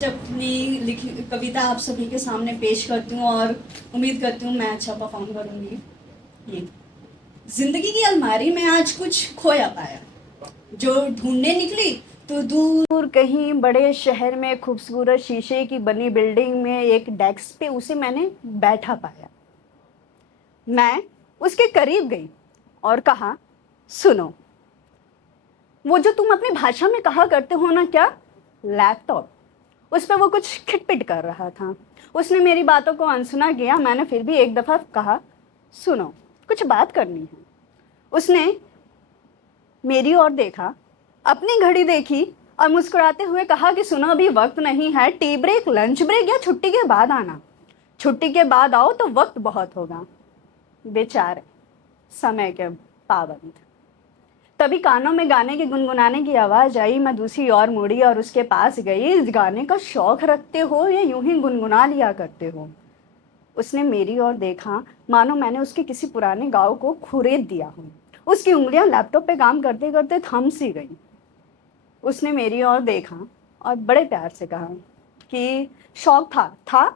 अपनी लिखी कविता आप सभी के सामने पेश करती हूँ और उम्मीद करती हूँ मैं अच्छा परफॉर्म करूँगी। ये जिंदगी की अलमारी में आज कुछ खोया पाया, जो ढूंढने निकली तो दूर कहीं बड़े शहर में खूबसूरत शीशे की बनी बिल्डिंग में एक डेस्क पे उसे मैंने बैठा पाया। मैं उसके करीब गई और कहा, सुनो, वो जो तुम अपनी भाषा में कहा करते हो ना, क्या लैपटॉप, उस पर वो कुछ खिटपिट कर रहा था। उसने मेरी बातों को अनसुना किया। मैंने फिर भी एक दफ़ा कहा, सुनो, कुछ बात करनी है। उसने मेरी ओर देखा, अपनी घड़ी देखी और मुस्कुराते हुए कहा कि सुनो, अभी वक्त नहीं है, टी ब्रेक, लंच ब्रेक या छुट्टी के बाद आना। छुट्टी के बाद आओ तो वक्त बहुत होगा। बेचारे समय के पाबंद। तभी कानों में गाने के गुनगुनाने की आवाज आई। मैं दूसरी ओर मुड़ी और उसके पास गई। इस गाने का शौक रखते हो या यूं ही गुनगुना लिया करते हो? उसने मेरी ओर देखा, मानो मैंने उसके किसी पुराने गाँव को खुरेद दिया हो। उसकी उंगलियां लैपटॉप पे काम करते करते थम सी गई। उसने मेरी ओर देखा और बड़े प्यार से कहा कि शौक था?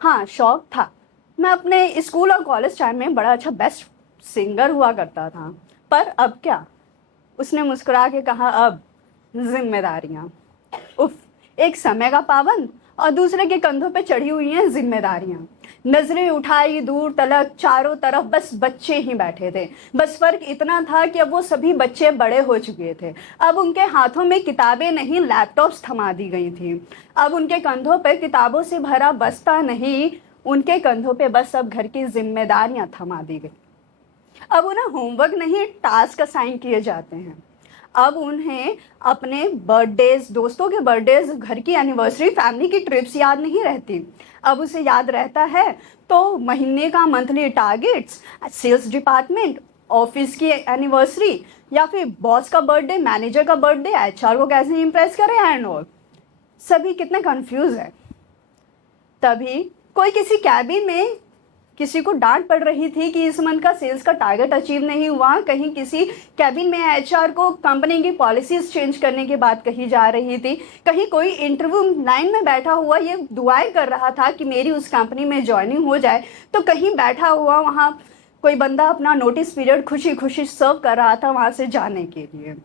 हाँ, शौक था। मैं अपने स्कूल और कॉलेज टाइम में बड़ा अच्छा बेस्ट सिंगर हुआ करता था, पर अब क्या? उसने मुस्कुरा के कहा, अब जिम्मेदारियां। उफ, एक समय का पाबंद और दूसरे के कंधों पे चढ़ी हुई हैं जिम्मेदारियां। नजरें उठाई दूर तलक, चारों तरफ बस बच्चे ही बैठे थे। बस फर्क इतना था कि अब वो सभी बच्चे बड़े हो चुके थे। अब उनके हाथों में किताबें नहीं, लैपटॉप्स थमा दी गई थी। अब उनके कंधों पे किताबों से भरा बस्ता नहीं, उनके कंधों पे बस अब घर की जिम्मेदारियां थमा दी गई। अब उन्हें होमवर्क नहीं, टास्क असाइन किए जाते हैं। अब उन्हें अपने बर्थडेज, दोस्तों के बर्थडेज, घर की एनिवर्सरी, फैमिली की ट्रिप्स याद नहीं रहती। अब उसे याद रहता है तो महीने का monthly targets, sales department, office की एनिवर्सरी या फिर बॉस का बर्थडे, मैनेजर का बर्थडे, एचआर को कैसे इंप्रेस करें एंड ऑल। सभी कितने कंफ्यूज है। तभी कोई किसी कैबिन में किसी को डांट पड़ रही थी कि इस मंथ का सेल्स का टारगेट अचीव नहीं हुआ। कहीं किसी कैबिन में एचआर को कंपनी की पॉलिसीज चेंज करने की बात कही जा रही थी। कहीं कोई इंटरव्यू लाइन में बैठा हुआ ये दुआएं कर रहा था कि मेरी उस कंपनी में ज्वाइनिंग हो जाए, तो कहीं बैठा हुआ वहाँ कोई बंदा अपना नोटिस पीरियड खुशी खुशी सर्व कर रहा था वहाँ से जाने के लिए।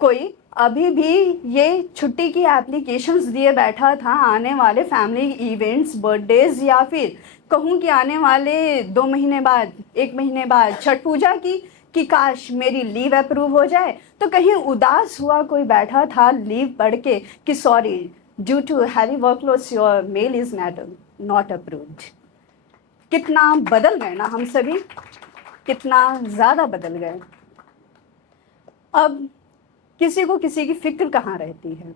कोई अभी भी ये छुट्टी की एप्लीकेशंस दिए बैठा था आने वाले फैमिली इवेंट्स, बर्थडेज या फिर कहूँ कि आने वाले 2 महीने बाद, 1 महीने बाद छठ पूजा की, कि काश मेरी लीव अप्रूव हो जाए। तो कहीं उदास हुआ कोई बैठा था लीव पढ़ के कि sorry, due to heavy workload your mail is not approved. कितना बदल गए ना हम सभी, कितना ज़्यादा बदल गए। अब किसी को किसी की फिक्र कहाँ रहती है।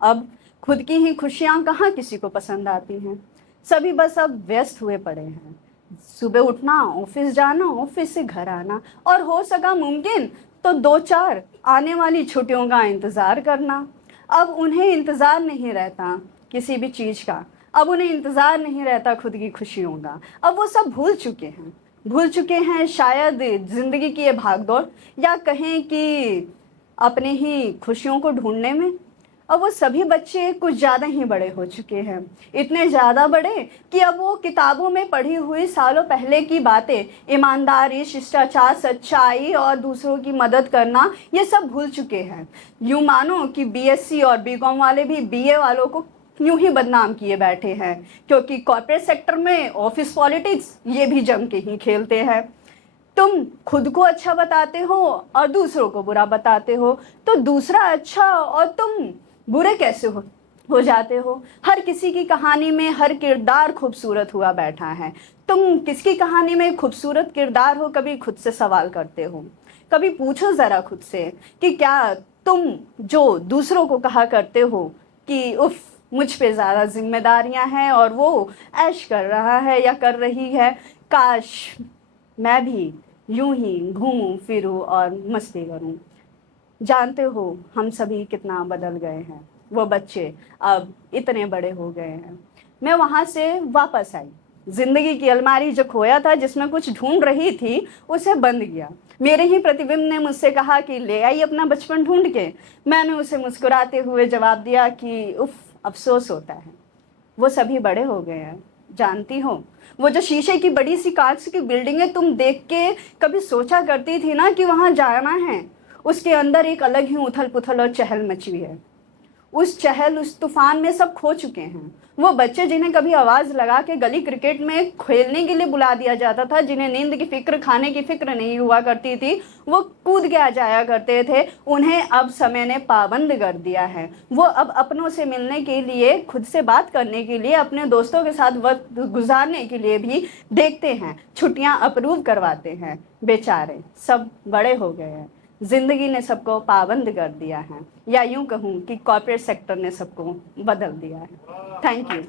अब खुद की ही खुशियाँ कहाँ किसी को पसंद आती हैं। सभी बस अब व्यस्त हुए पड़े हैं। सुबह उठना, ऑफिस जाना, ऑफिस से घर आना, और हो सका मुमकिन तो 2-4 आने वाली छुट्टियों का इंतज़ार करना। अब उन्हें इंतज़ार नहीं रहता किसी भी चीज़ का। अब उन्हें इंतज़ार नहीं रहता खुद की खुशियों का। अब वो सब भूल चुके हैं शायद ज़िंदगी की ये भागदौड़, या कहें कि अपने ही खुशियों को ढूंढने में। अब वो सभी बच्चे कुछ ज़्यादा ही बड़े हो चुके हैं। इतने ज़्यादा बड़े कि अब वो किताबों में पढ़ी हुई सालों पहले की बातें, ईमानदारी, शिष्टाचार, सच्चाई और दूसरों की मदद करना, ये सब भूल चुके हैं। यूँ मानो कि बीएससी और बीकॉम वाले भी बीए वालों को यूं ही बदनाम किए बैठे हैं, क्योंकि कॉर्पोरेट सेक्टर में ऑफिस पॉलिटिक्स ये भी जम के ही खेलते हैं। तुम खुद को अच्छा बताते हो और दूसरों को बुरा बताते हो, तो दूसरा अच्छा और तुम बुरे कैसे हो जाते हो। हर किसी की कहानी में हर किरदार खूबसूरत हुआ बैठा है। तुम किसकी कहानी में खूबसूरत किरदार हो, कभी खुद से सवाल करते हो? कभी पूछो ज़रा खुद से कि क्या तुम जो दूसरों को कहा करते हो कि उफ, मुझ पे ज़्यादा जिम्मेदारियां हैं और वो ऐश कर रहा है या कर रही है, काश मैं भी यूं ही घूमूं फिरूं और मस्ती करूं। जानते हो हम सभी कितना बदल गए हैं। वो बच्चे अब इतने बड़े हो गए हैं। मैं वहाँ से वापस आई जिंदगी की अलमारी जो खोया था, जिसमें कुछ ढूंढ रही थी, उसे बंद किया। मेरे ही प्रतिबिंब ने मुझसे कहा कि ले आई अपना बचपन ढूंढ के। मैंने उसे मुस्कुराते हुए जवाब दिया कि उफ, अफसोस होता है, वो सभी बड़े हो गए हैं। जानती हो, वो जो शीशे की बड़ी सी कांच की बिल्डिंगें तुम देख के कभी सोचा करती थी ना कि वहां जाना है, उसके अंदर एक अलग ही उथल पुथल और चहल मची हुई है। उस चहल, उस तूफान में सब खो चुके हैं। वो बच्चे जिन्हें कभी आवाज लगा के गली क्रिकेट में खेलने के लिए बुला दिया जाता था, जिन्हें नींद की फिक्र, खाने की फिक्र नहीं हुआ करती थी, वो कूद के आ जाया करते थे, उन्हें अब समय ने पाबंद कर दिया है। वो अब अपनों से मिलने के लिए, खुद से बात करने के लिए, अपने दोस्तों के साथ वक्त गुजारने के लिए भी देखते हैं, छुट्टियां अप्रूव करवाते हैं। बेचारे सब बड़े हो गए हैं। जिंदगी ने सबको पाबंद कर दिया है, या यूं कहूं कि कॉर्पोरेट सेक्टर ने सबको बदल दिया है। Thank you.